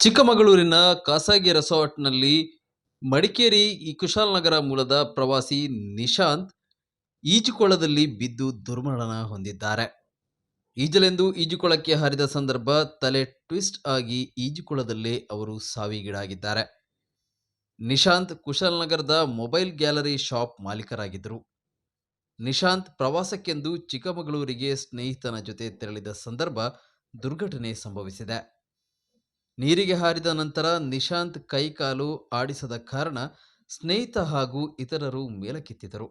ಚಿಕ್ಕಮಗಳೂರಿನ ಖಾಸಗಿ ರೆಸಾರ್ಟ್ನಲ್ಲಿ ಮಡಿಕೇರಿ ಕುಶಾಲನಗರ ಮೂಲದ ಪ್ರವಾಸಿ ನಿಶಾಂತ್ ಈಜುಕೊಳದಲ್ಲಿ ಬಿದ್ದು ದುರ್ಮರಣ ಹೊಂದಿದ್ದಾರೆ. ಈಜಲೆಂದು ಈಜುಕೊಳಕ್ಕೆ ಹಾರಿದ ಸಂದರ್ಭ ತಲೆ ಟ್ವಿಸ್ಟ್ ಆಗಿ ಈಜುಕೊಳದಲ್ಲೇ ಅವರು ಸಾವಿಗೀಡಾಗಿದ್ದಾರೆ. ನಿಶಾಂತ್ ಕುಶಾಲನಗರದ ಮೊಬೈಲ್ ಗ್ಯಾಲರಿ ಶಾಪ್ ಮಾಲೀಕರಾಗಿದ್ದರು. ನಿಶಾಂತ್ ಪ್ರವಾಸಕ್ಕೆಂದು ಚಿಕ್ಕಮಗಳೂರಿಗೆ ಸ್ನೇಹಿತನ ಜೊತೆ ತೆರಳಿದ ಸಂದರ್ಭ ದುರ್ಘಟನೆ ಸಂಭವಿಸಿದೆ. ನೀರಿಗೆ ಹಾರಿದ ನಂತರ ನಿಶಾಂತ್ ಕೈಕಾಲು ಆಡಿಸದ ಕಾರಣ ಸ್ನೇಹಿತ ಹಾಗೂ ಇತರರು ಮೇಲಕ್ಕೆತ್ತಿದರು.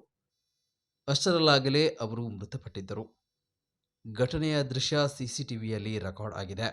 ಅಷ್ಟರಲ್ಲಾಗಲೇ ಅವರು ಮೃತಪಟ್ಟಿದ್ದರು. ಘಟನೆಯ ದೃಶ್ಯ ಸಿಸಿಟಿವಿಯಲ್ಲಿ ರೆಕಾರ್ಡ್ ಆಗಿದೆ.